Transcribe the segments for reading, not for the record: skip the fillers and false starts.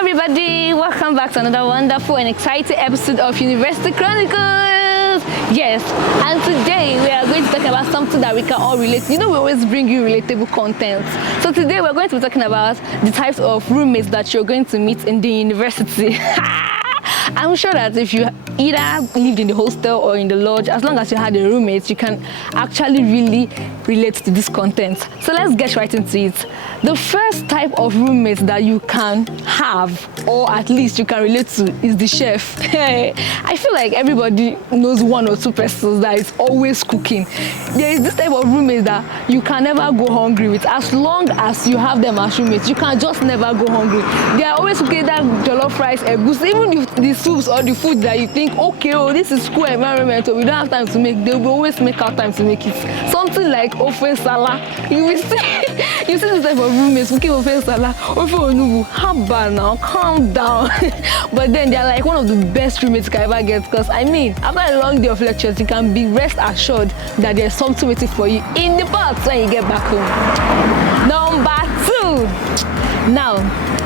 everybody, welcome back to another wonderful and exciting episode of University Chronicles. Yes, and today we are going to talk about something that we can all relate to. You know, we always bring you relatable content. So today we're going to be talking about the types of roommates that you're going to meet in the university. I'm sure that if you either lived in the hostel or in the lodge, as long as you had a roommate, you can actually really relate to this content. So let's get right into it. The first type of roommate that you can have, or at least you can relate to, is the chef. I feel like everybody knows one or two persons that is always cooking. There is this type of roommate that you can never go hungry with. As long as you have them as roommates, you can just never go hungry. They are always cooking that jollof rice, eggs, even the soups or the food that you think, okay, oh, this is school environment, so we don't have time to make. They will always make out time to make it. Something like ofe sala. You will see, you see this type of roommates cooking ofe sala, ofe onubu. Haba now, calm down. But then they're like one of the best roommates you can ever get, because I mean, after a long day of lectures, you can be rest assured that there's something waiting for you in the box when you get back home. Number 2. Now,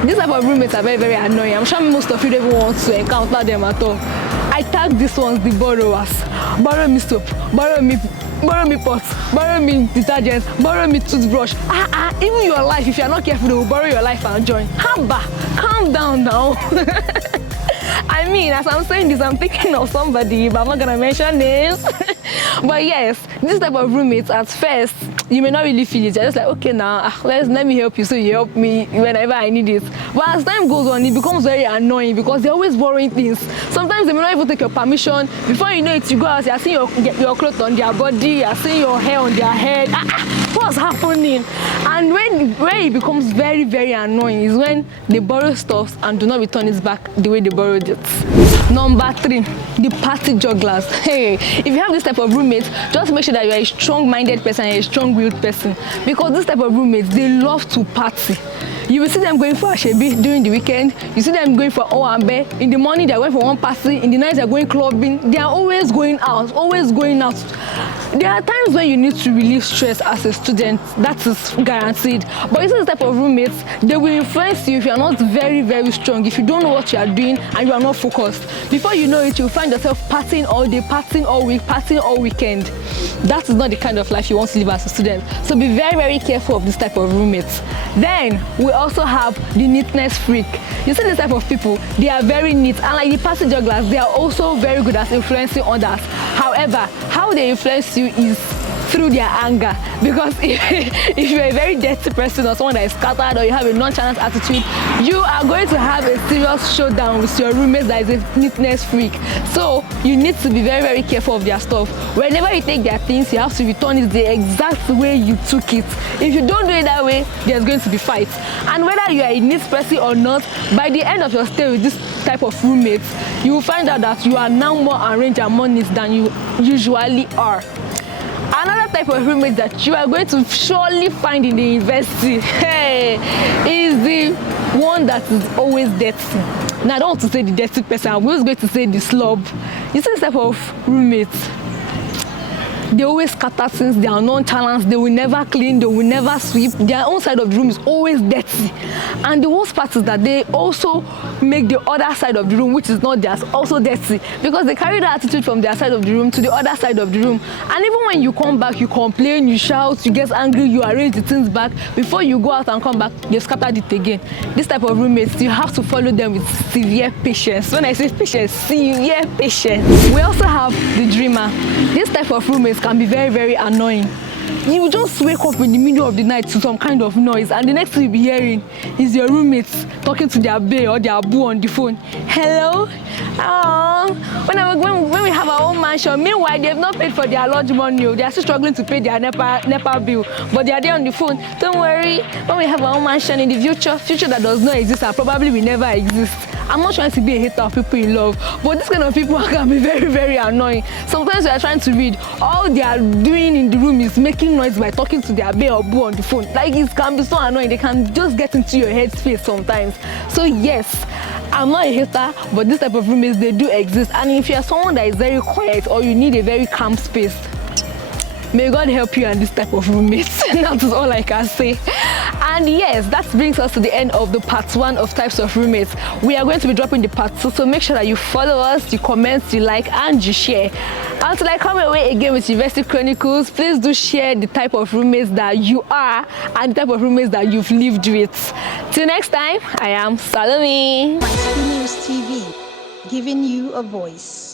these type of roommates are very, very annoying. I'm sure most of you don't even want to encounter them at all. I tag these ones the borrowers. Borrow me soap, borrow me pots, borrow me detergent, borrow me toothbrush. Even your life, if you're not careful, they will borrow your life and join. Haba, calm down now. I mean, as I'm saying this, I'm thinking of somebody, but I'm not gonna mention names. But yes, this type of roommates, at first, you may not really feel it. You're just like, okay, now let me help you, so you help me whenever I need it. But as time goes on, it becomes very annoying because they're always borrowing things. Sometimes they may not even take your permission. Before you know it, you go out, you're seeing your clothes on their body, you're seeing your hair on their head. What's happening? And when it becomes very, very annoying is when they borrow stuff and do not return it back the way they borrowed it. Number 3, the party jugglers. Hey, if you have this type of roommates, just make sure that you're a strong-minded person and a strong-willed person, because this type of roommates, they love to party. You will see them going for Ashebi during the weekend. You see them going for Owambe. In the morning, they're going for one party. In the night, they're going clubbing. They are always going out, always going out. There are times when you need to relieve stress as a student. That is guaranteed. But you see this type of roommates, they will influence you if you are not very, very strong, if you don't know what you are doing and you are not focused. Before you know it, you'll find yourself partying all day, partying all week, partying all weekend. That is not the kind of life you want to live as a student. So be very, very careful of this type of roommates. Then, we also have the neatness freak. You see this type of people, they are very neat, and like the party jugglers, they are also very good at influencing others. However, how they influence you is through their anger, because if you're a very dirty person or someone that is scattered, or you have a nonchalant attitude, you are going to have a serious showdown with your roommate that is a neatness freak. So you need to be very, very careful of their stuff. Whenever you take their things, you have to return it the exact way you took it. If you don't do it that way, there's going to be fights. And whether you are a neat person or not, by the end of your stay with this type of roommates, you will find out that you are now more arranged and more neat than you usually are. Another type of roommate that you are going to surely find in the university is the one that is always dirty. Now, I don't want to say the dirty person, I'm always going to say the slob. You see this type of roommates, they always scatter things, they are nonchalant, they will never clean, they will never sweep. Their own side of the room is always dirty. And the worst part is that they also make the other side of the room, which is not theirs, also dirty, because they carry that attitude from their side of the room to the other side of the room. And even when you come back, you complain, you shout, you get angry, you arrange the things back. Before you go out and come back, they've scattered it again. This type of roommates, you have to follow them with severe patience. When I say patience, severe patience. We also have the dreamer. This type of roommates can be very, very annoying. You just wake up in the middle of the night to some kind of noise, and the next thing you'll be hearing is your roommates talking to their bae or their boo on the phone. Hello? When we have our own mansion, meanwhile, they have not paid for their lodge money. They are still struggling to pay their NEPA bill, but they are there on the phone. Don't worry, when we have our own mansion in the future that does not exist and probably will never exist. I'm not trying to be a hater of people in love, but this kind of people can be very, very annoying. Sometimes we are trying to read, all they are doing in the room is making noise by talking to their bae or boo on the phone. Like, it can be so annoying. They can just get into your head space sometimes. So yes, I'm not a hater, but this type of roommates, they do exist. And if you're someone that is very quiet or you need a very calm space, may God help you and this type of roommates. That is all I can say. And yes, that brings us to the end of the part 1 of types of roommates. We are going to be dropping the part 2, so make sure that you follow us, you comment, you like, and you share. Until I come away again with University Chronicles, please do share the type of roommates that you are and the type of roommates that you've lived with. Till next time, I am Salome. My News TV, giving you a voice.